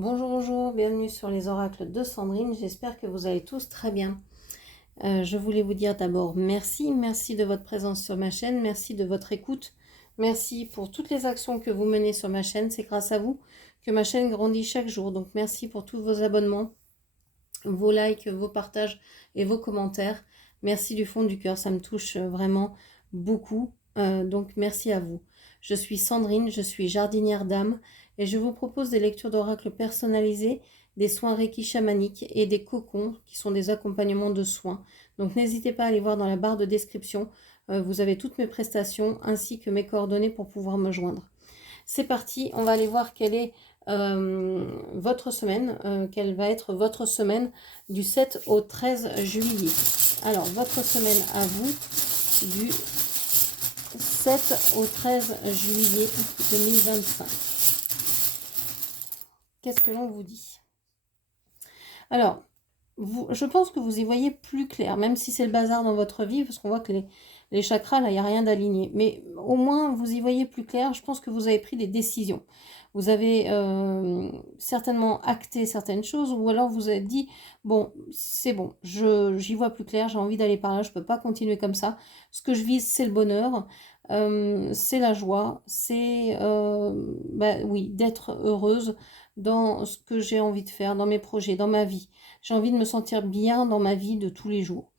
Bonjour, bonjour, bienvenue sur les oracles de Sandrine, j'espère que vous allez tous très bien. Je voulais vous dire d'abord merci de votre présence sur ma chaîne, merci de votre écoute, merci pour toutes les actions que vous menez sur ma chaîne, c'est grâce à vous que ma chaîne grandit chaque jour, donc merci pour tous vos abonnements, vos likes, vos partages et vos commentaires, merci du fond du cœur, ça me touche vraiment beaucoup, donc merci à vous. Je suis Sandrine, je suis jardinière d'âme et je vous propose des lectures d'oracles personnalisées, des soins Reiki chamaniques et des cocons qui sont des accompagnements de soins. Donc n'hésitez pas à aller voir dans la barre de description, vous avez toutes mes prestations ainsi que mes coordonnées pour pouvoir me joindre. C'est parti, on va aller voir quelle est votre semaine, quelle va être votre semaine du 7 au 13 juillet. Alors, votre semaine à vous du 7 au 13 juillet 2025. Qu'est-ce que l'on vous dit? Alors, je pense que vous y voyez plus clair, même si c'est le bazar dans votre vie, parce qu'on voit que les chakras, là, il n'y a rien d'aligné. Mais au moins, vous y voyez plus clair. Je pense que vous avez pris des décisions. Vous avez certainement acté certaines choses, ou alors vous avez dit, bon, c'est bon, j'y vois plus clair, j'ai envie d'aller par là, je ne peux pas continuer comme ça. Ce que je vise, c'est le bonheur, c'est la joie, c'est, oui, d'être heureuse dans ce que j'ai envie de faire, dans mes projets, dans ma vie. J'ai envie de me sentir bien dans ma vie de tous les jours.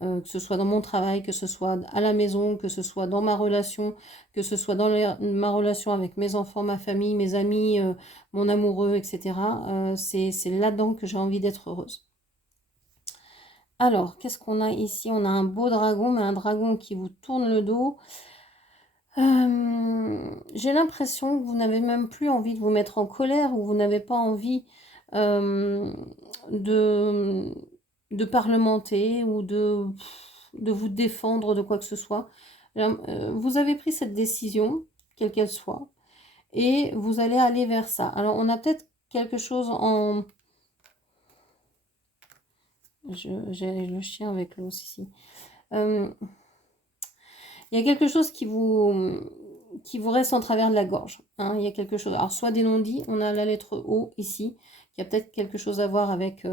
Que ce soit dans mon travail, que ce soit à la maison, que ce soit dans ma relation, que ce soit dans ma relation avec mes enfants, ma famille, mes amis, mon amoureux, etc. C'est là-dedans que j'ai envie d'être heureuse. Alors, qu'est-ce qu'on a ici? On a un beau dragon, mais un dragon qui vous tourne le dos. J'ai l'impression que vous n'avez même plus envie de vous mettre en colère ou vous n'avez pas envie de parlementer ou de vous défendre de quoi que ce soit. Vous avez pris cette décision, quelle qu'elle soit, et vous allez aller vers ça. Alors, on a peut-être quelque chose en... J'ai le chien avec l'os ici. Il y a quelque chose qui vous reste en travers de la gorge. Hein, il y a quelque chose. Alors, soit des non-dits, on a la lettre O ici, qui a peut-être quelque chose à voir avec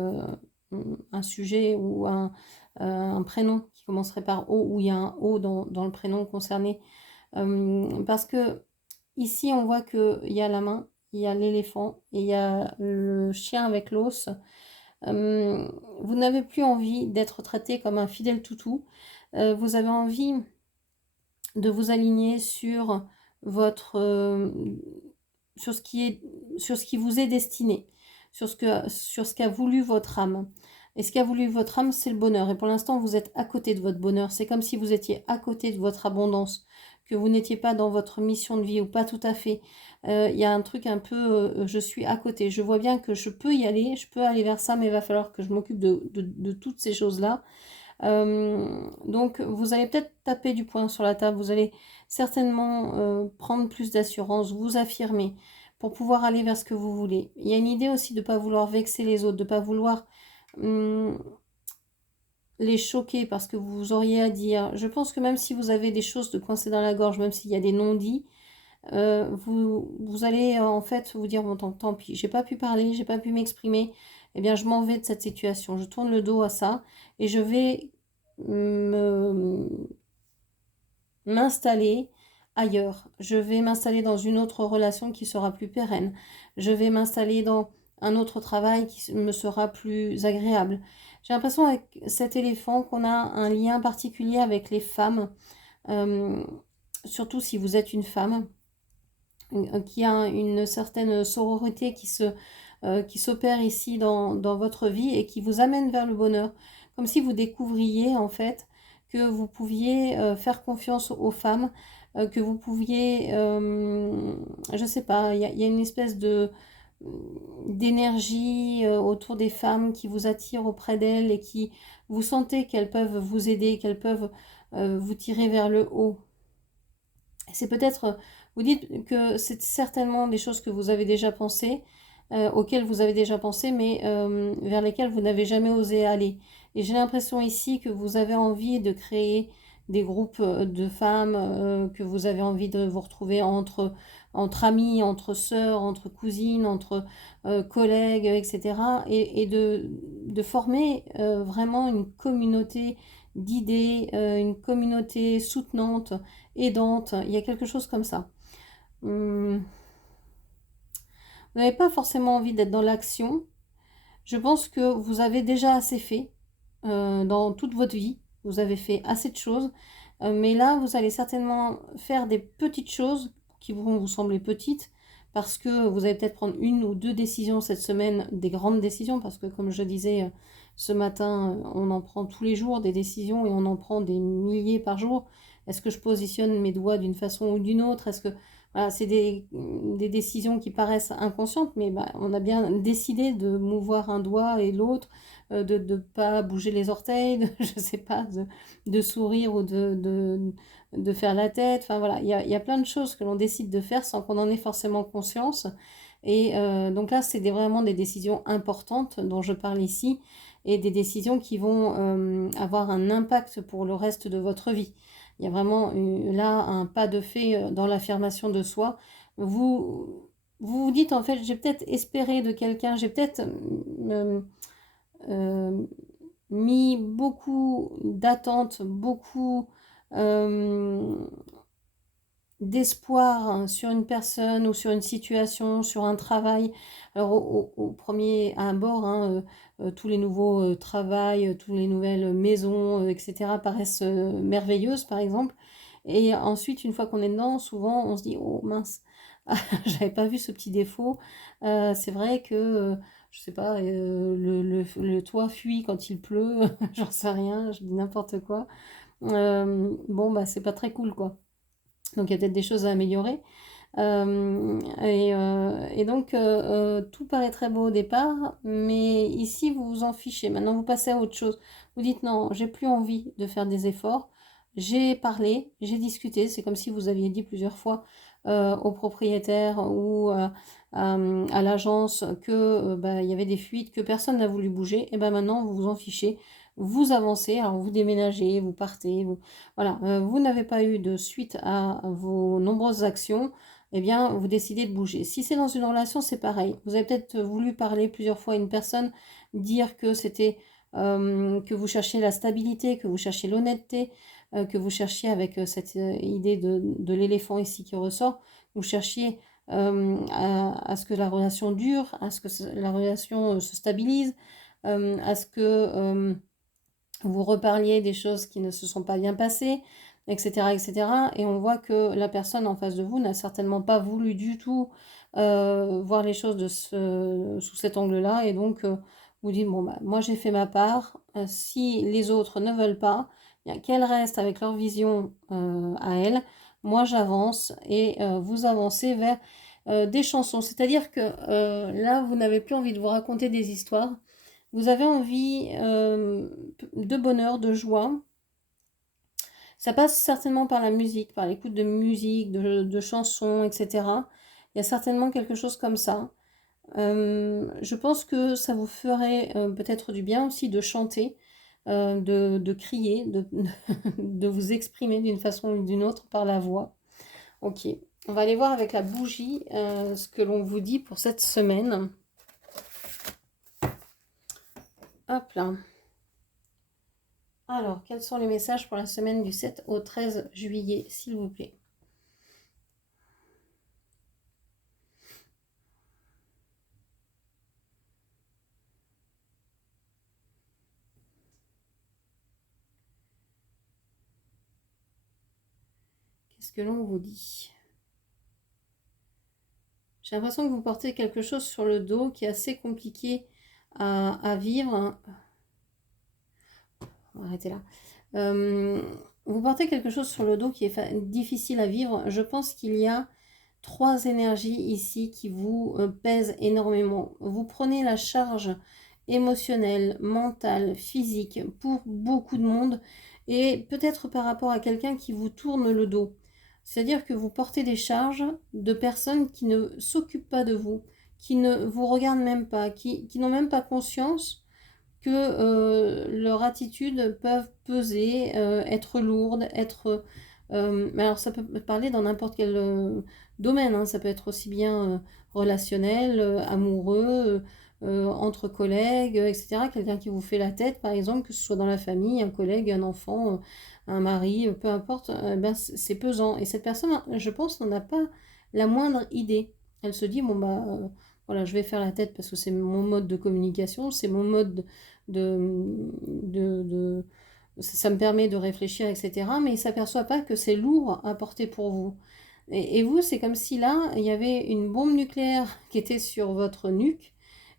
un sujet ou un prénom qui commencerait par O, ou il y a un O dans le prénom concerné. Parce que ici, on voit qu'il y a la main, il y a l'éléphant et il y a le chien avec l'os. Vous n'avez plus envie d'être traité comme un fidèle toutou. Vous avez envie de vous aligner sur votre sur ce qui vous est destiné, sur ce qu'a voulu votre âme. Et ce qu'a voulu votre âme, c'est le bonheur. Et pour l'instant, vous êtes à côté de votre bonheur. C'est comme si vous étiez à côté de votre abondance, que vous n'étiez pas dans votre mission de vie, ou pas tout à fait. Il y a un truc un peu, je suis à côté. Je vois bien que je peux y aller, je peux aller vers ça, mais il va falloir que je m'occupe de toutes ces choses-là. Donc vous allez peut-être taper du poing sur la table, vous allez certainement prendre plus d'assurance, vous affirmer pour pouvoir aller vers ce que vous voulez. Il y a une idée aussi de ne pas vouloir vexer les autres, de ne pas vouloir les choquer parce que vous auriez à dire. Je pense que même si vous avez des choses de coincées dans la gorge, même s'il y a des non-dits, vous allez en fait vous dire, bon, tant pis, j'ai pas pu parler, j'ai pas pu m'exprimer, eh bien je m'en vais de cette situation, je tourne le dos à ça et je vais m'installer ailleurs, je vais m'installer dans une autre relation qui sera plus pérenne, je vais m'installer dans un autre travail qui me sera plus agréable. J'ai l'impression avec cet éléphant qu'on a un lien particulier avec les femmes, surtout si vous êtes une femme, qui a une certaine sororité qui s'opère ici dans votre vie et qui vous amène vers le bonheur. Comme si vous découvriez en fait que vous pouviez faire confiance aux femmes, que vous pouviez, je sais pas, il y a une espèce d'énergie autour des femmes qui vous attire auprès d'elles et qui vous sentez qu'elles peuvent vous aider, qu'elles peuvent vous tirer vers le haut. C'est peut-être, vous dites que c'est certainement des choses que vous avez déjà pensé, auxquelles vous avez déjà pensé, mais vers lesquelles vous n'avez jamais osé aller. Et j'ai l'impression ici que vous avez envie de créer des groupes de femmes, que vous avez envie de vous retrouver entre entre amis, entre sœurs, entre cousines, entre collègues, etc. Et de former vraiment une communauté d'idées, une communauté soutenante, aidante. Il y a quelque chose comme ça. Vous n'avez pas forcément envie d'être dans l'action. Je pense que vous avez déjà assez fait dans toute votre vie. Vous avez fait assez de choses. Mais là, vous allez certainement faire des petites choses qui vont vous sembler petites parce que vous allez peut-être prendre une ou deux décisions cette semaine, des grandes décisions, parce que comme je disais ce matin, on en prend tous les jours des décisions et on en prend des milliers par jour. Est-ce que je positionne mes doigts d'une façon ou d'une autre? Est-ce que voilà, c'est des décisions qui paraissent inconscientes, mais bah, on a bien décidé de mouvoir un doigt et l'autre, de ne pas bouger les orteils, je sais pas, de sourire ou de faire la tête. Enfin voilà, il y a plein de choses que l'on décide de faire sans qu'on en ait forcément conscience. Et donc là, c'est vraiment des décisions importantes dont je parle ici et des décisions qui vont avoir un impact pour le reste de votre vie. Il y a vraiment là un pas de fait dans l'affirmation de soi. Vous vous dites en fait, j'ai peut-être espéré de quelqu'un, j'ai peut-être euh, mis beaucoup d'attentes, beaucoup euh, d'espoir hein, sur une personne ou sur une situation, sur un travail. Alors au premier abord, hein, tous les nouveaux travails, toutes les nouvelles maisons, etc. paraissent merveilleuses par exemple. Et ensuite, une fois qu'on est dedans, souvent on se dit, oh mince, j'avais pas vu ce petit défaut. C'est vrai que, je sais pas, le toit fuit quand il pleut, j'en sais rien, je dis n'importe quoi. Bon, bah c'est pas très cool quoi. Donc il y a peut-être des choses à améliorer. Et donc tout paraît très beau au départ, mais ici vous vous en fichez. Maintenant vous passez à autre chose. Vous dites non, j'ai plus envie de faire des efforts. J'ai parlé, j'ai discuté. C'est comme si vous aviez dit plusieurs fois au propriétaire ou à l'agence que bah, il y avait des fuites, que personne n'a voulu bouger. Et ben maintenant vous vous en fichez. Vous avancez, alors vous déménagez, vous partez, voilà, vous n'avez pas eu de suite à vos nombreuses actions, eh bien, vous décidez de bouger. Si c'est dans une relation, c'est pareil. Vous avez peut-être voulu parler plusieurs fois à une personne, dire que c'était que vous cherchiez la stabilité, que vous cherchiez l'honnêteté, que vous cherchiez avec cette idée de l'éléphant ici qui ressort, vous cherchiez à ce que la relation dure, à ce que la relation se stabilise, à ce que vous reparliez des choses qui ne se sont pas bien passées, etc., etc. Et on voit que la personne en face de vous n'a certainement pas voulu du tout voir les choses sous cet angle-là. Et donc, vous dites, bon, bah, moi j'ai fait ma part. Si les autres ne veulent pas, bien qu'elles restent avec leur vision à elles. Moi j'avance et vous avancez vers des chansons. C'est-à-dire que là, vous n'avez plus envie de vous raconter des histoires. Vous avez envie de bonheur, de joie. Ça passe certainement par la musique, par l'écoute de musique, de chansons, etc. Il y a certainement quelque chose comme ça. Je pense que ça vous ferait peut-être du bien aussi de chanter, de crier, de vous exprimer d'une façon ou d'une autre par la voix. Ok, on va aller voir avec la bougie ce que l'on vous dit pour cette semaine. Hop là. Alors, quels sont les messages pour la semaine du 7 au 13 juillet, s'il vous plaît? Qu'est-ce que l'on vous dit? J'ai l'impression que vous portez quelque chose sur le dos qui est assez compliqué à vivre. On va arrêter là. Vous portez quelque chose sur le dos qui est difficile à vivre. Je pense qu'il y a trois énergies ici qui vous pèsent énormément. Vous prenez la charge émotionnelle, mentale, physique pour beaucoup de monde et peut-être par rapport à quelqu'un qui vous tourne le dos. C'est-à-dire que vous portez des charges de personnes qui ne s'occupent pas de vous, qui ne vous regardent même pas, qui n'ont même pas conscience que leurs attitudes peuvent peser, être lourdes, être Mais alors ça peut parler dans n'importe quel domaine, hein. Ça peut être aussi bien relationnel, amoureux, entre collègues, etc. Quelqu'un qui vous fait la tête, par exemple, que ce soit dans la famille, un collègue, un enfant, un mari, peu importe, ben, c'est pesant. Et cette personne, je pense, n'en a pas la moindre idée. Elle se dit, bon bah voilà, je vais faire la tête parce que c'est mon mode de communication, c'est mon mode de ça me permet de réfléchir, etc. Mais il ne s'aperçoit pas que c'est lourd à porter pour vous. Et vous, c'est comme si là, il y avait une bombe nucléaire qui était sur votre nuque,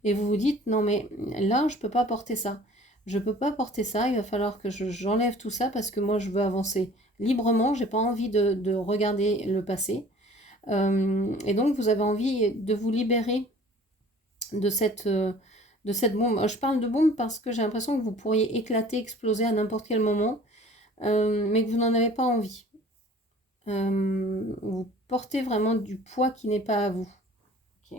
et vous vous dites, non mais là, je ne peux pas porter ça. Je ne peux pas porter ça, il va falloir que j'enlève tout ça parce que moi, je veux avancer librement, j'ai pas envie de regarder le passé. Et donc, vous avez envie de vous libérer de cette bombe. Je parle de bombe parce que j'ai l'impression que vous pourriez éclater, exploser à n'importe quel moment, mais que vous n'en avez pas envie. Vous portez vraiment du poids qui n'est pas à vous. Ok.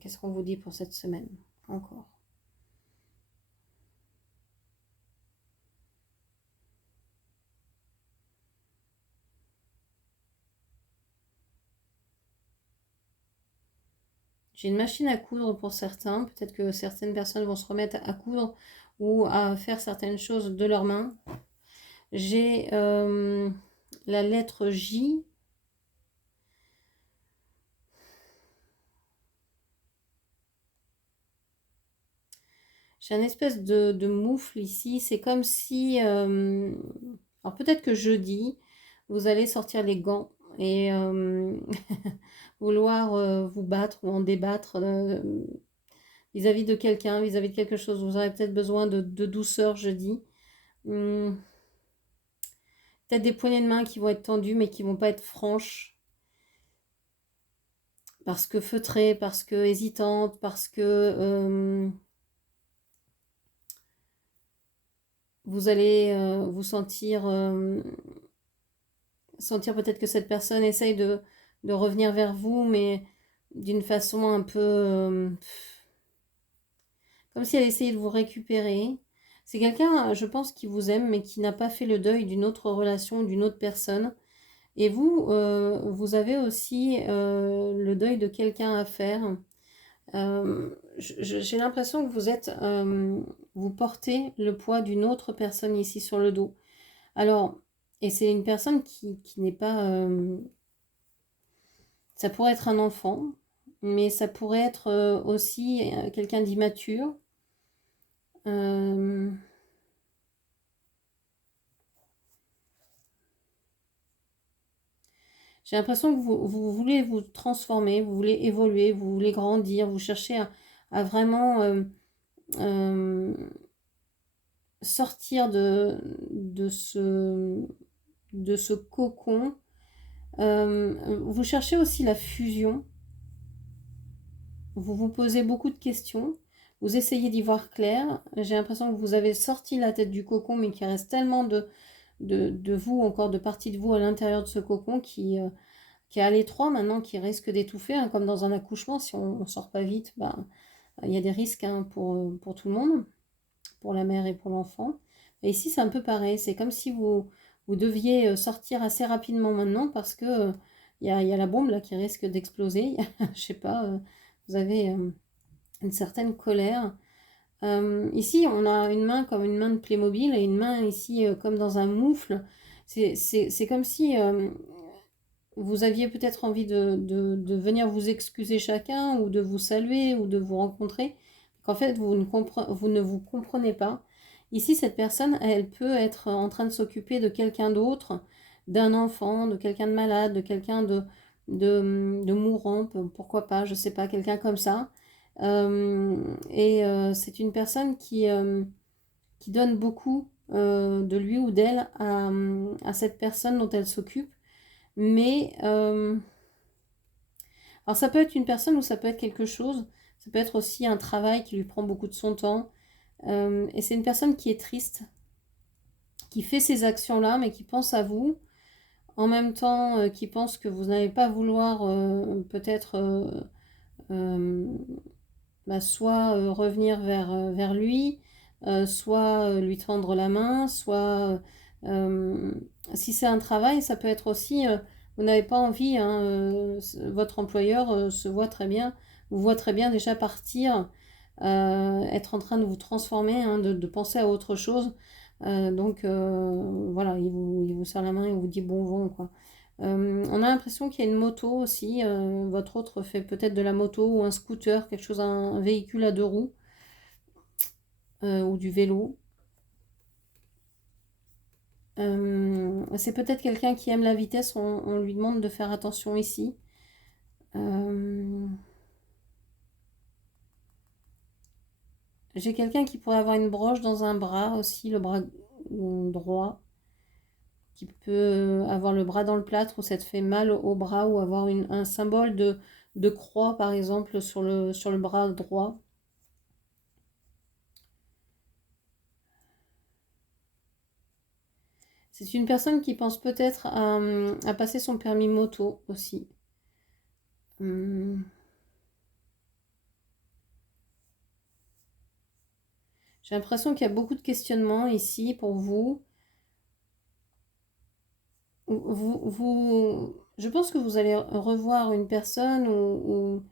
Qu'est-ce qu'on vous dit pour cette semaine encore? J'ai une machine à coudre pour certains. Peut-être que certaines personnes vont se remettre à coudre ou à faire certaines choses de leurs mains. J'ai la lettre J. J'ai un espèce de moufle ici. C'est comme si... alors peut-être que jeudi, vous allez sortir les gants et vouloir vous battre ou en débattre vis-à-vis de quelqu'un, vis-à-vis de quelque chose. Vous aurez peut-être besoin de douceur jeudi. Hum, peut-être des poignées de main qui vont être tendues mais qui vont pas être franches. Parce que feutrées, parce que hésitantes, parce que vous allez vous sentir peut-être que cette personne essaye de revenir vers vous, mais d'une façon un peu comme si elle essayait de vous récupérer. C'est quelqu'un, je pense, qui vous aime, mais qui n'a pas fait le deuil d'une autre relation, d'une autre personne. Et vous, vous avez aussi le deuil de quelqu'un à faire. J'ai l'impression que vous portez le poids d'une autre personne ici sur le dos. Alors, et c'est une personne qui n'est pas... ça pourrait être un enfant, mais ça pourrait être aussi quelqu'un d'immature. Euh, j'ai l'impression que vous voulez vous transformer, vous voulez évoluer, vous voulez grandir, vous cherchez à vraiment euh, sortir de ce cocon. Vous cherchez aussi la fusion. Vous vous posez beaucoup de questions. Vous essayez d'y voir clair. J'ai l'impression que vous avez sorti la tête du cocon, mais qu'il reste tellement de vous, encore de parties de vous à l'intérieur de ce cocon qui est à l'étroit maintenant, qui risque d'étouffer, hein, comme dans un accouchement. Si on ne sort pas vite, ben, il y a des risques, hein, pour tout le monde, pour la mère et pour l'enfant. Et ici, c'est un peu pareil. C'est comme si vous deviez sortir assez rapidement maintenant parce que il y a la bombe là qui risque d'exploser. Je sais pas, vous avez une certaine colère. Ici, on a une main comme une main de Playmobil et une main ici comme dans un moufle. C'est comme si vous aviez peut-être envie de venir vous excuser chacun ou de vous saluer ou de vous rencontrer. Qu'en fait, vous ne vous comprenez pas. Ici, cette personne, elle peut être en train de s'occuper de quelqu'un d'autre, d'un enfant, de quelqu'un de malade, de quelqu'un de mourant, pourquoi pas, je sais pas, quelqu'un comme ça. C'est une personne qui donne beaucoup de lui ou d'elle à cette personne dont elle s'occupe. Mais alors ça peut être une personne ou ça peut être quelque chose. Ça peut être aussi un travail qui lui prend beaucoup de son temps. Et c'est une personne qui est triste, qui fait ces actions-là, mais qui pense à vous. En même temps, qui pense que vous n'allez pas vouloir peut-être euh, bah, soit revenir vers lui, soit lui tendre la main, soit Si c'est un travail, ça peut être aussi, vous n'avez pas envie, hein, votre employeur se voit très bien, vous voit très bien déjà partir, être en train de vous transformer, hein, de penser à autre chose. Donc voilà, il vous serre la main et vous dit bon vent, quoi. On a l'impression qu'il y a une moto aussi. Votre autre fait peut-être de la moto ou un scooter, quelque chose, un véhicule à deux roues ou du vélo. C'est peut-être quelqu'un qui aime la vitesse, on lui demande de faire attention ici. J'ai quelqu'un qui pourrait avoir une broche dans un bras aussi, le bras droit, qui peut avoir le bras dans le plâtre ou ça te fait mal au bras ou avoir un symbole de croix par exemple sur le bras droit. C'est une personne qui pense peut-être à passer son permis moto aussi. J'ai l'impression qu'il y a beaucoup de questionnements ici pour vous. Je pense que vous allez revoir une personne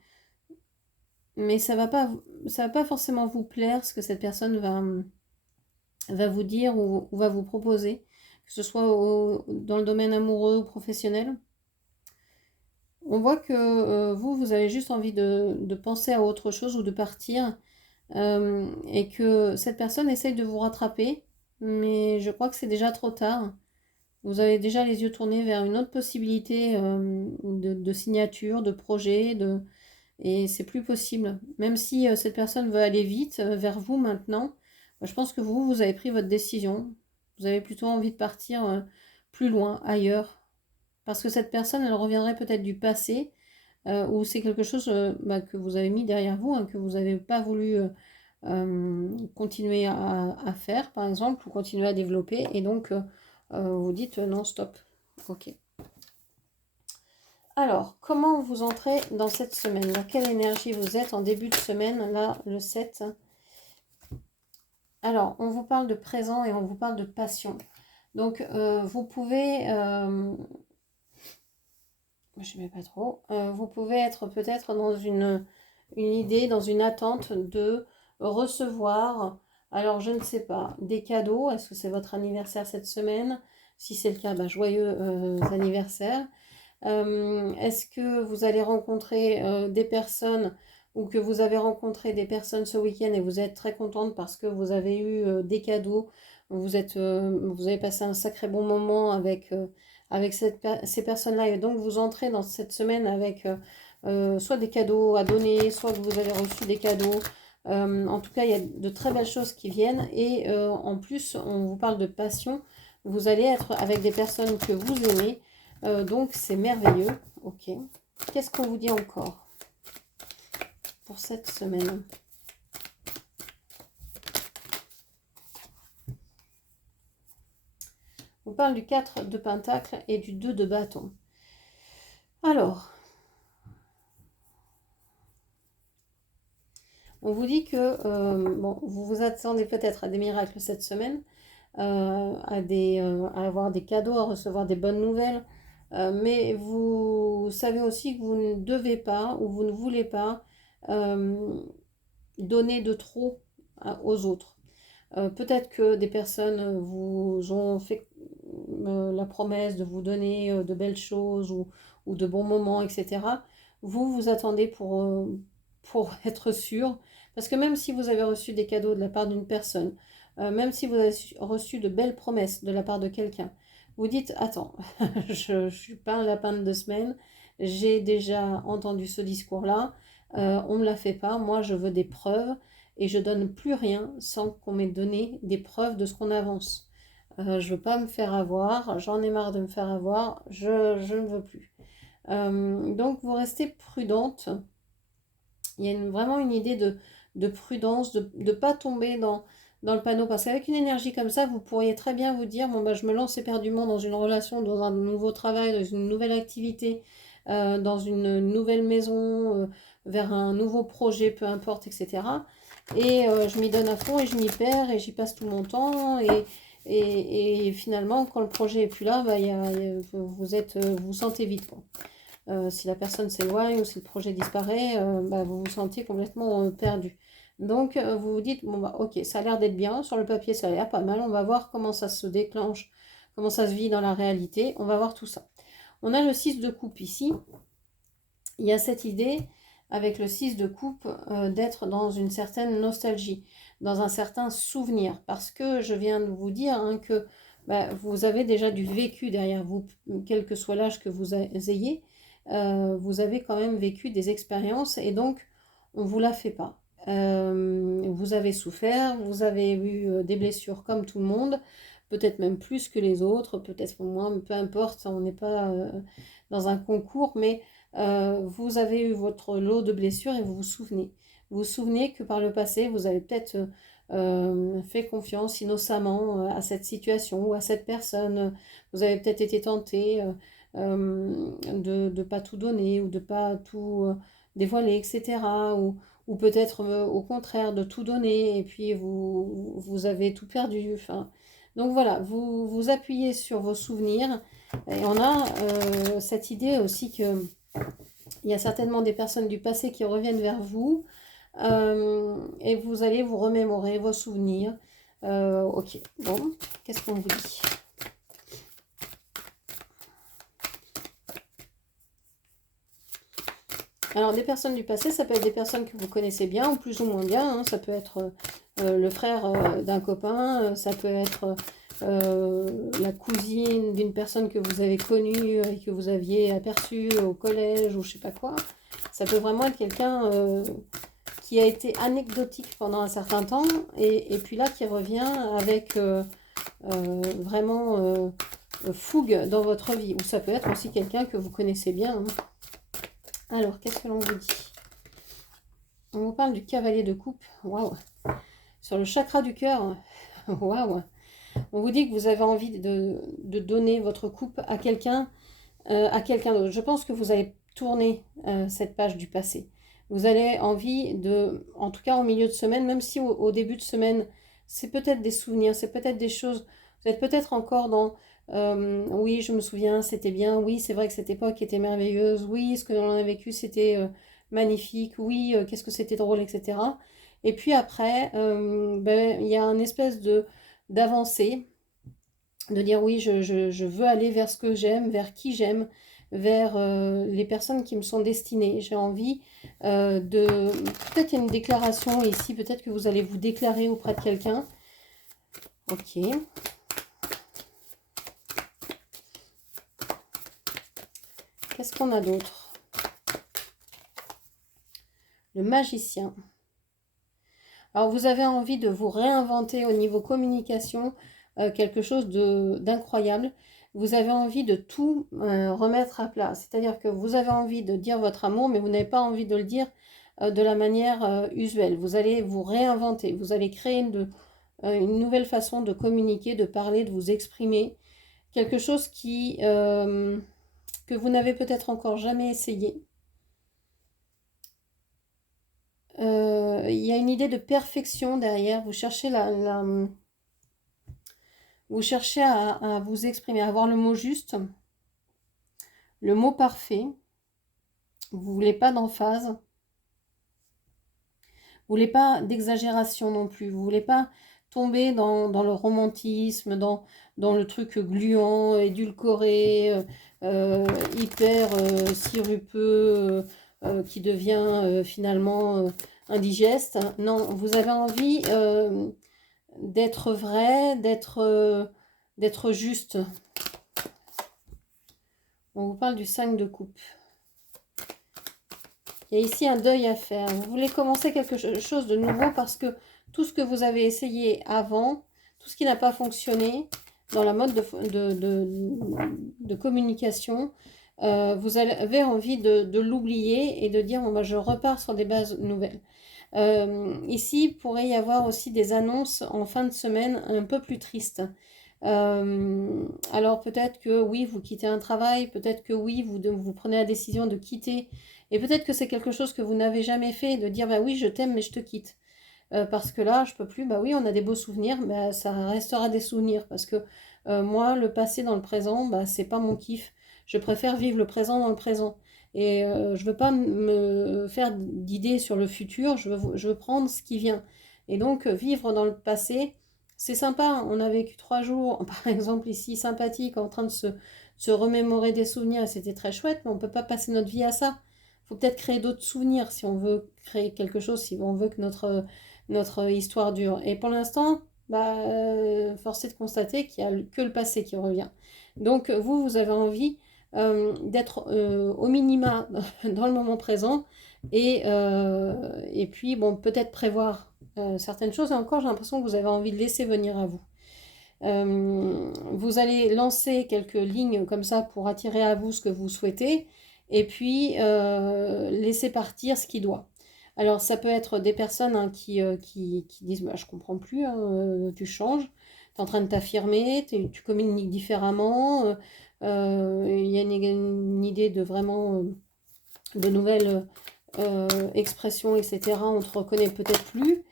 mais ça va pas forcément vous plaire ce que cette personne va vous dire ou va vous proposer, que ce soit dans le domaine amoureux ou professionnel. On voit que vous avez juste envie de penser à autre chose ou de partir et que cette personne essaye de vous rattraper, mais je crois que c'est déjà trop tard. Vous avez déjà les yeux tournés vers une autre possibilité de signature, de projet, et c'est plus possible. Même si cette personne veut aller vite vers vous maintenant, je pense que vous avez pris votre décision. Vous avez plutôt envie de partir plus loin, ailleurs. Parce que cette personne, elle reviendrait peut-être du passé, ou c'est quelque chose que vous avez mis derrière vous, hein, que vous n'avez pas voulu continuer à faire, par exemple, ou continuer à développer. Et donc, vous dites non, stop. Ok. Alors, comment vous entrez dans cette semaine? Dans quelle énergie vous êtes en début de semaine, là, le 7? Alors, on vous parle de présent et on vous parle de passion. Donc, vous pouvez... je ne sais pas trop. Vous pouvez être peut-être dans une idée, dans une attente de recevoir, alors je ne sais pas, des cadeaux. Est-ce que c'est votre anniversaire cette semaine? Si c'est le cas, joyeux anniversaire. Est-ce que vous allez rencontrer des personnes ou que vous avez rencontré des personnes ce week-end et vous êtes très contente parce que vous avez eu des cadeaux, vous avez passé un sacré bon moment avec ces personnes-là et donc vous entrez dans cette semaine avec soit des cadeaux à donner, soit que vous avez reçu des cadeaux. En tout cas, il y a de très belles choses qui viennent et en plus, on vous parle de passion. Vous allez être avec des personnes que vous aimez. Donc c'est merveilleux. Ok. Qu'est-ce qu'on vous dit encore pour cette semaine? On parle du 4 de Pentacle et du 2 de bâton. Alors, on vous dit que bon, vous vous attendez peut-être à des miracles cette semaine, à avoir des cadeaux, à recevoir des bonnes nouvelles. Mais vous savez aussi que vous ne devez pas ou vous ne voulez pas donner de trop aux autres. Peut-être que des personnes vous ont fait la promesse de vous donner de belles choses ou de bons moments, etc. Vous vous attendez pour être sûr. Parce que même si vous avez reçu des cadeaux de la part d'une personne, même si vous avez reçu de belles promesses de la part de quelqu'un, vous dites, attends, je ne suis pas un lapin de 2 semaines, j'ai déjà entendu ce discours-là, on ne me l'a fait pas, moi je veux des preuves et je donne plus rien sans qu'on m'ait donné des preuves de ce qu'on avance. Je veux pas me faire avoir, j'en ai marre de me faire avoir, je ne veux plus. Donc vous restez prudente. Il y a vraiment une idée de prudence, de ne pas tomber dans le panneau. Parce qu'avec une énergie comme ça, vous pourriez très bien vous dire, bon je me lance éperdument dans une relation, dans un nouveau travail, dans une nouvelle activité, dans une nouvelle maison, vers un nouveau projet, peu importe, etc. Et je m'y donne à fond et je m'y perds et j'y passe tout mon temps Et finalement, quand le projet est plus là, bah, vous vous sentez vide, quoi. Si la personne s'éloigne ou si le projet disparaît, bah, vous vous sentez complètement perdu. Donc, vous vous dites, bon, bah, ok, ça a l'air d'être bien, sur le papier, ça a l'air pas mal, on va voir comment ça se déclenche, comment ça se vit dans la réalité, on va voir tout ça. On a le 6 de coupe ici. Il y a cette idée, avec le 6 de coupe, d'être dans une certaine nostalgie, dans un certain souvenir, parce que je viens de vous dire hein, que bah, vous avez déjà du vécu derrière vous, quel que soit l'âge que vous ayez, vous avez quand même vécu des expériences et donc on ne vous la fait pas. Vous avez souffert, vous avez eu des blessures comme tout le monde, peut-être même plus que les autres, peut-être moins, peu importe, on n'est pas dans un concours, mais vous avez eu votre lot de blessures et vous vous souvenez. Vous vous souvenez que par le passé, vous avez peut-être fait confiance innocemment à cette situation ou à cette personne. Vous avez peut-être été tenté de ne pas tout donner ou de ne pas tout dévoiler, etc. Ou peut-être au contraire de tout donner et puis vous avez tout perdu. Enfin, donc voilà, vous vous appuyez sur vos souvenirs et on a cette idée aussi que il y a certainement des personnes du passé qui reviennent vers vous et vous allez vous remémorer vos souvenirs. Ok, bon, qu'est-ce qu'on vous dit? Alors, des personnes du passé, ça peut être des personnes que vous connaissez bien ou plus ou moins bien. Hein. Ça peut être le frère d'un copain, ça peut être la cousine d'une personne que vous avez connue et que vous aviez aperçue au collège ou je sais pas quoi. Ça peut vraiment être quelqu'un qui a été anecdotique pendant un certain temps et puis là qui revient avec vraiment fougue dans votre vie. Ou ça peut être aussi quelqu'un que vous connaissez bien. Hein. Alors, qu'est-ce que l'on vous dit? On vous parle du cavalier de coupe. Waouh! Sur le chakra du cœur. Waouh! On vous dit que vous avez envie de donner votre coupe à quelqu'un d'autre. Je pense que vous allez tourner cette page du passé. Vous avez envie de, en tout cas au milieu de semaine, même si au début de semaine, c'est peut-être des souvenirs, c'est peut-être des choses, vous êtes peut-être encore dans oui, je me souviens, c'était bien, oui, c'est vrai que cette époque était merveilleuse, oui, ce que l'on a vécu, c'était magnifique, oui, qu'est-ce que c'était drôle, etc. Et puis après, ben, il y a une espèce d'avancée, de dire oui, je veux aller vers ce que j'aime, vers qui j'aime, vers les personnes qui me sont destinées. J'ai envie de... Peut-être il y a une déclaration ici, peut-être que vous allez vous déclarer auprès de quelqu'un. Ok. Qu'est-ce qu'on a d'autre? Le magicien. Alors vous avez envie de vous réinventer au niveau communication, quelque chose d'incroyable. Vous avez envie de tout remettre à plat. C'est-à-dire que vous avez envie de dire votre amour, mais vous n'avez pas envie de le dire de la manière usuelle. Vous allez vous réinventer. Vous allez créer une nouvelle façon de communiquer, de parler, de vous exprimer. Quelque chose que vous n'avez peut-être encore jamais essayé. Il y a une idée de perfection derrière. Vous cherchez vous cherchez à vous exprimer, à avoir le mot juste, le mot parfait. Vous voulez pas d'emphase. Vous voulez pas d'exagération non plus. Vous voulez pas tomber dans le romantisme, dans le truc gluant, édulcoré, hyper sirupeux, qui devient finalement indigeste. Non, vous avez envie d'être vrai, d'être juste. On vous parle du 5 de coupe. Il y a ici un deuil à faire. Vous voulez commencer quelque chose de nouveau parce que tout ce que vous avez essayé avant, tout ce qui n'a pas fonctionné dans la mode de communication, vous avez envie de l'oublier et de dire bon, bah, je repars sur des bases nouvelles. Ici, il pourrait y avoir aussi des annonces en fin de semaine un peu plus tristes. Alors peut-être que oui, vous quittez un travail, peut-être que oui, vous prenez la décision de quitter, et peut-être que c'est quelque chose que vous n'avez jamais fait, de dire bah oui, je t'aime, mais je te quitte. parce que là, je peux plus. Bah oui, on a des beaux souvenirs, mais ça restera des souvenirs, parce que moi, le passé dans le présent, bah, c'est pas mon kiff. Je préfère vivre le présent dans le présent. Et je veux pas me faire d'idées sur le futur, je veux prendre ce qui vient. Et donc, vivre dans le passé, c'est sympa. On a vécu 3 jours, par exemple, ici, sympathique, en train de se remémorer des souvenirs, et c'était très chouette, mais on peut pas passer notre vie à ça. Il faut peut-être créer d'autres souvenirs si on veut créer quelque chose, si on veut que notre histoire dure. Et pour l'instant, bah, force est de constater qu'il n'y a que le passé qui revient. Donc vous avez envie d'être au minima dans le moment présent et puis bon, peut-être prévoir certaines choses. Et encore, j'ai l'impression que vous avez envie de laisser venir à vous. Vous allez lancer quelques lignes comme ça pour attirer à vous ce que vous souhaitez et puis laisser partir ce qui doit. Alors ça peut être des personnes hein, qui disent bah, je comprends plus, hein, tu changes, tu es en train de t'affirmer, tu communiques différemment, il y a une idée de vraiment de nouvelles expressions, etc. On te reconnaît peut-être plus.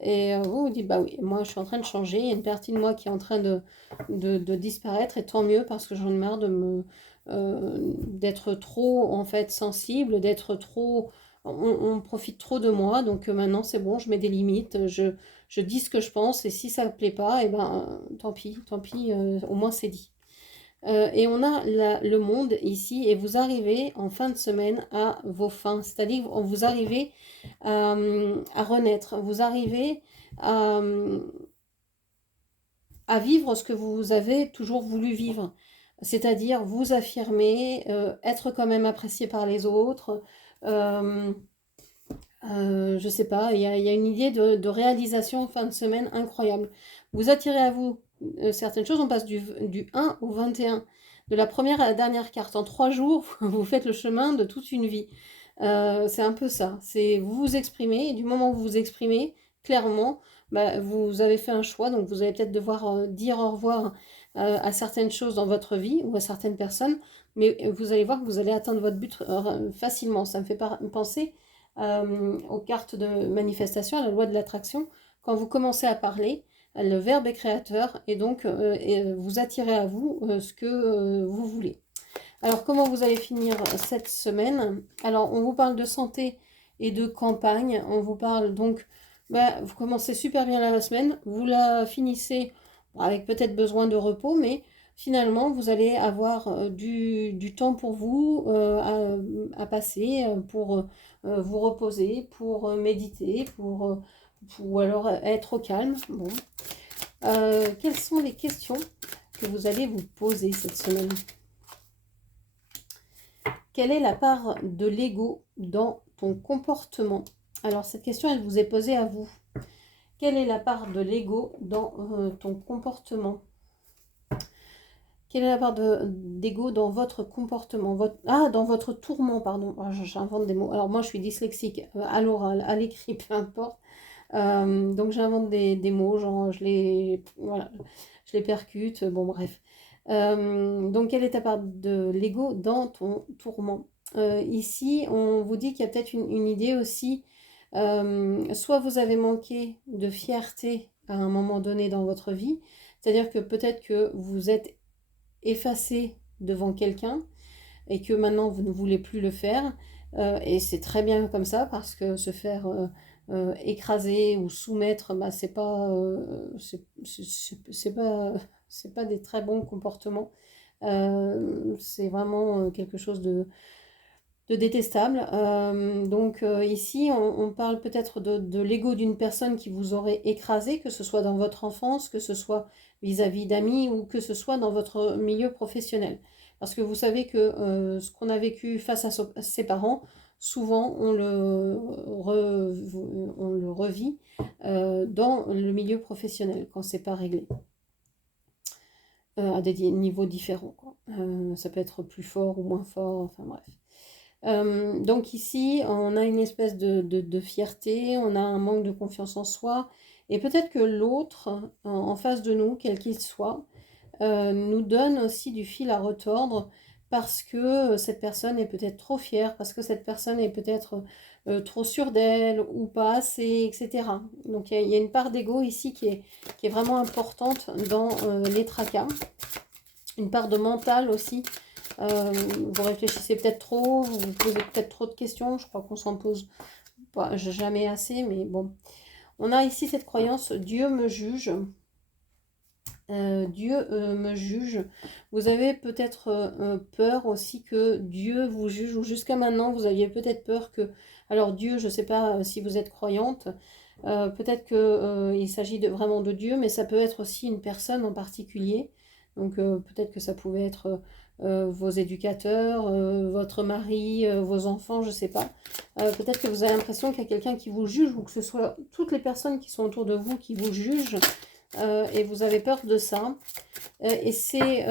Et vous vous dites, bah oui, moi je suis en train de changer, il y a une partie de moi qui est en train de disparaître, et tant mieux parce que j'en ai marre d'être trop en fait sensible, d'être trop, on profite trop de moi, donc maintenant c'est bon, je mets des limites, je dis ce que je pense, et si ça ne plaît pas, et ben tant pis, au moins c'est dit. Et on a le monde ici, et vous arrivez en fin de semaine à vos fins, c'est-à-dire que vous arrivez à renaître, vous arrivez à, à vivre ce que vous avez toujours voulu vivre, c'est-à-dire vous affirmer, être quand même apprécié par les autres. Euh, je sais pas, il y a une idée de réalisation en fin de semaine incroyable. Vous attirez à vous certaines choses, on passe du 1 au 21. De la première à la dernière carte. En 3 jours, vous faites le chemin de toute une vie. C'est un peu ça. C'est vous vous exprimez, et du moment où vous vous exprimez, clairement, bah, vous avez fait un choix, donc vous allez peut-être devoir dire au revoir à certaines choses dans votre vie ou à certaines personnes, mais vous allez voir que vous allez atteindre votre but facilement. Ça me fait penser aux cartes de manifestation, à la loi de l'attraction. Quand vous commencez à parler, le verbe est créateur et donc vous attirez à vous ce que vous voulez. Alors comment vous allez finir cette semaine? Alors on vous parle de santé et de campagne. On vous parle donc, bah, vous commencez super bien la semaine, vous la finissez avec peut-être besoin de repos, mais finalement vous allez avoir du temps pour vous à passer, pour vous reposer, pour méditer, ou alors être au calme. Bon. Quelles sont les questions que vous allez vous poser cette semaine? Quelle est la part de l'ego dans ton comportement? Alors cette question, elle vous est posée à vous. Quelle est la part de l'ego dans ton comportement? Quelle est la part d'ego dans votre comportement? Dans votre tourment, pardon. Oh, j'invente des mots. Alors moi, je suis dyslexique à l'oral, à l'écrit, peu importe. Donc j'invente des mots, genre voilà, je les percute, bon bref. Donc quelle est ta part de l'ego dans ton tourment? Ici, on vous dit qu'il y a peut-être une idée aussi, soit vous avez manqué de fierté à un moment donné dans votre vie, c'est-à-dire que peut-être que vous êtes effacé devant quelqu'un et que maintenant vous ne voulez plus le faire. Et c'est très bien comme ça parce que se faire écraser ou soumettre, bah, c'est pas des très bons comportements. C'est vraiment quelque chose de détestable. Donc ici, on parle peut-être de l'ego d'une personne qui vous aurait écrasé, que ce soit dans votre enfance, que ce soit vis-à-vis d'amis ou que ce soit dans votre milieu professionnel. Parce que vous savez que ce qu'on a vécu face à ses parents, souvent on le revit dans le milieu professionnel quand c'est pas réglé. À des niveaux différents, quoi. Ça peut être plus fort ou moins fort, enfin bref. Donc ici, on a une espèce de fierté, on a un manque de confiance en soi, et peut-être que l'autre, en face de nous, quel qu'il soit, nous donne aussi du fil à retordre parce que cette personne est peut-être trop fière, parce que cette personne est peut-être trop sûre d'elle ou pas assez, etc. Donc il y a une part d'ego ici qui est vraiment importante dans les tracas. Une part de mental aussi. Vous réfléchissez peut-être trop, vous vous posez peut-être trop de questions. Je crois qu'on s'en pose pas, jamais assez, mais bon. On a ici cette croyance, Dieu me juge. Dieu me juge. Vous avez peut-être peur aussi que Dieu vous juge, ou jusqu'à maintenant vous aviez peut-être peur que, alors Dieu, je ne sais pas si vous êtes croyante, peut-être qu'il s'agit vraiment de Dieu, mais ça peut être aussi une personne en particulier. Donc peut-être que ça pouvait être vos éducateurs, votre mari, vos enfants, je ne sais pas. Peut-être que vous avez l'impression qu'il y a quelqu'un qui vous juge, ou que ce soit toutes les personnes qui sont autour de vous qui vous jugent. Et vous avez peur de ça. Et c'est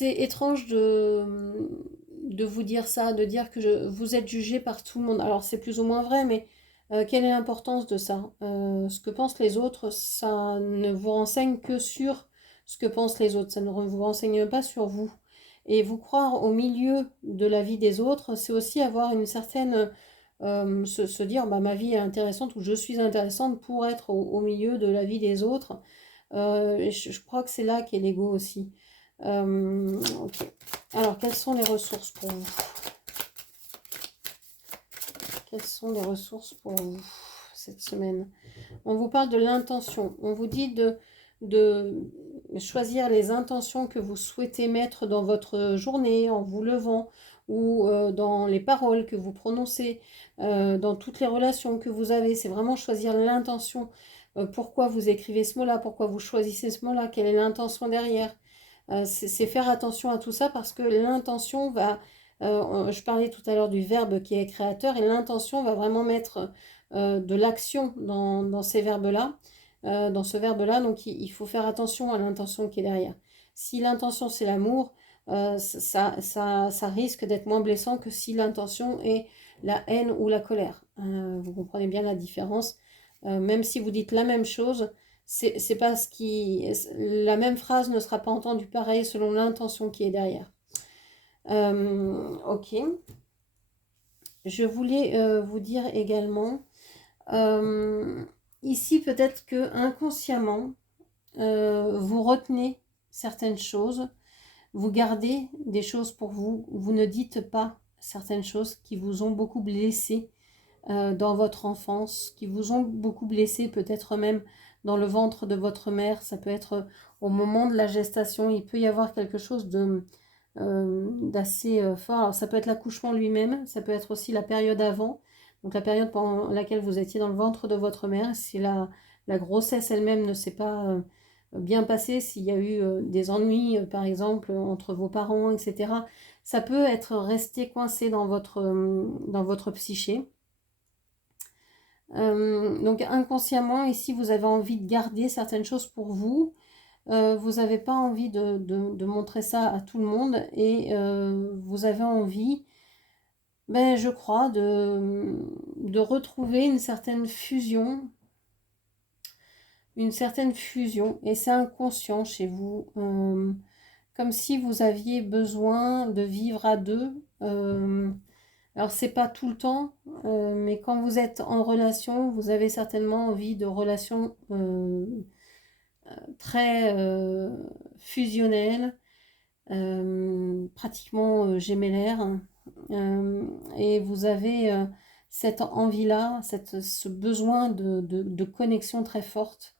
étrange de vous dire ça, de dire que vous êtes jugé par tout le monde. Alors c'est plus ou moins vrai, mais quelle est l'importance de ça? Ce que pensent les autres, ça ne vous renseigne que sur ce que pensent les autres. Ça ne vous renseigne pas sur vous. Et vous croire au milieu de la vie des autres, c'est aussi avoir une certaine se dire bah, ma vie est intéressante, ou je suis intéressante pour être au milieu de la vie des autres. Je crois que c'est là qu'est l'ego aussi. Ok. Alors, quelles sont les ressources pour vous? Quelles sont les ressources pour vous cette semaine? On vous parle de l'intention. On vous dit de choisir les intentions que vous souhaitez mettre dans votre journée en vous levant, ou dans les paroles que vous prononcez, dans toutes les relations que vous avez. C'est vraiment choisir l'intention. Pourquoi vous écrivez ce mot-là? Pourquoi vous choisissez ce mot-là? Quelle est l'intention derrière? C'est faire attention à tout ça, parce que l'intention va... je parlais tout à l'heure du verbe qui est créateur, et l'intention va vraiment mettre de l'action dans ces verbes-là, dans ce verbe-là. Donc il faut faire attention à l'intention qui est derrière. Si l'intention c'est l'amour, ça risque d'être moins blessant que si l'intention est la haine ou la colère. Vous comprenez bien la différence. Même si vous dites la même chose, c'est pas ce qui... La même phrase ne sera pas entendue pareil selon l'intention qui est derrière. Ok. Je voulais vous dire également, ici peut-être que inconsciemment, vous retenez certaines choses, vous gardez des choses pour vous, vous ne dites pas certaines choses qui vous ont beaucoup blessé dans votre enfance, qui vous ont beaucoup blessé, peut-être même dans le ventre de votre mère. Ça peut être au moment de la gestation, il peut y avoir quelque chose d'assez fort. Alors ça peut être l'accouchement lui-même, ça peut être aussi la période avant, donc la période pendant laquelle vous étiez dans le ventre de votre mère. Si la grossesse elle-même ne s'est pas bien passée, s'il y a eu des ennuis par exemple entre vos parents, etc., ça peut être resté coincé dans votre psyché. Donc inconsciemment, ici, vous avez envie de garder certaines choses pour vous. Vous n'avez pas envie de montrer ça à tout le monde, et vous avez envie, ben, je crois, de retrouver une certaine fusion. Et c'est inconscient chez vous. Comme si vous aviez besoin de vivre à deux. Alors, c'est pas tout le temps, mais quand vous êtes en relation, vous avez certainement envie de relations très fusionnelles, pratiquement gémellaires. Et vous avez cette envie-là, ce besoin de connexion très forte.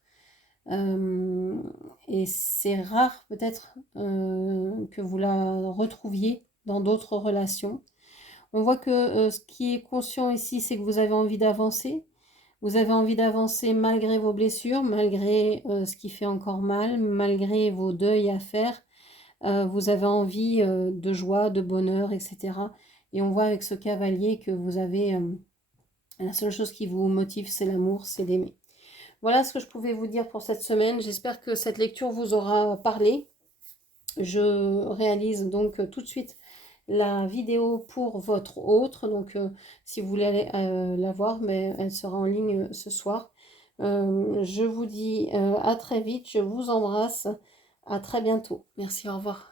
Et c'est rare peut-être que vous la retrouviez dans d'autres relations. On voit que ce qui est conscient ici, c'est que vous avez envie d'avancer. Vous avez envie d'avancer malgré vos blessures, malgré ce qui fait encore mal, malgré vos deuils à faire. Vous avez envie de joie, de bonheur, etc. Et on voit avec ce cavalier que vous avez... la seule chose qui vous motive, c'est l'amour, c'est d'aimer. Voilà ce que je pouvais vous dire pour cette semaine. J'espère que cette lecture vous aura parlé. Je réalise donc tout de suite la vidéo pour votre autre. Donc si vous voulez aller la voir, mais elle sera en ligne ce soir. Je vous dis à très vite. Je vous embrasse. À très bientôt. Merci, au revoir.